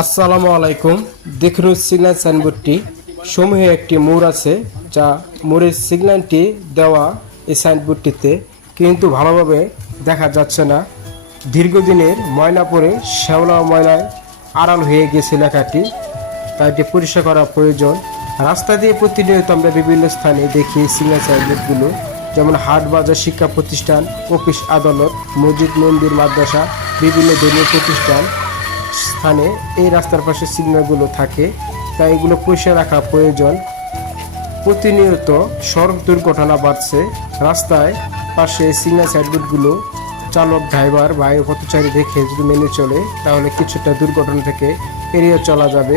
আসসালামু আলাইকুম। দেখুন সিগন্যাল সাইনবোর্ডটি সমূহে একটি মোড় আছে, যা মোড়ের সিগন্যালটি দেওয়া এই সাইনবোর্ডটিতে কিন্তু ভালোভাবে দেখা যাচ্ছে না। দীর্ঘদিনের ময়লা পরে শ্যাওলা ময়লায় আড়াল হয়ে গেছে লেখাটি। তাই এটি পরিষ্কার করা প্রয়োজন। রাস্তা দিয়ে প্রতিনিয়ত আমরা বিভিন্ন স্থানে দেখি সিগন্যাল সাইনবোর্ডগুলো যেমন হাট বাজার শিক্ষা প্রতিষ্ঠান, অফিস আদালত, মসজিদ, মন্দির, মাদ্রাসা, বিভিন্ন ধর্মীয় প্রতিষ্ঠান স্থানে এই রাস্তার পাশে সিগন্যালগুলো থাকে, তাই এগুলো পরিষ্কার রাখা প্রয়োজন। প্রতিনিয়ত সড়ক দুর্ঘটনা বাড়ছে। রাস্তায় পাশে সিগন্যাল সাইডবোর্ডগুলো চালক, ড্রাইভার বা পথচারী দেখে যদি মেনে চলে, তাহলে কিছুটা দুর্ঘটনা থেকে এড়িয়ে চলা যাবে।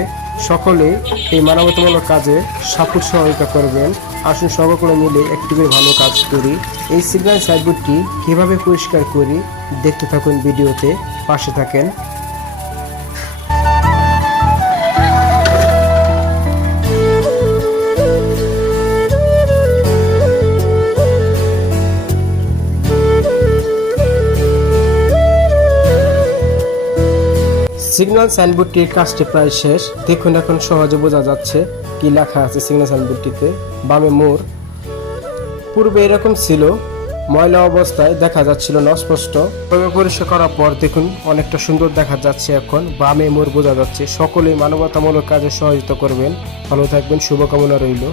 সকলে এই মানবতামূলক কাজে সাপোর্ট সহায়তা করবেন। আসুন সকলে মিলে একটি করে ভালো কাজ করি। এই সিগন্যাল সাইডবোর্ডটি কীভাবে পরিষ্কার করি, দেখতে থাকুন ভিডিওতে। পাশে থাকেন সিগন্যাল সাইনবোর্ডটির কাজটি প্রায় শেষ। দেখুন এখন সহজে বোঝা যাচ্ছে কি লেখা আছে সিগন্যাল সাইনবোর্ডটিতে বামে মোড়। পূর্বে এরকম ছিল, ময়লা অবস্থায় দেখা যাচ্ছিল না স্পষ্ট। তবে পরিষ্কার করার পর দেখুন অনেকটা সুন্দর দেখা যাচ্ছে এখন। বামে মোড় বোঝা যাচ্ছে। সকলেই মানবতামূলক কাজে সহযোগিতা করবেন। ভালো থাকবেন, শুভকামনা রইল।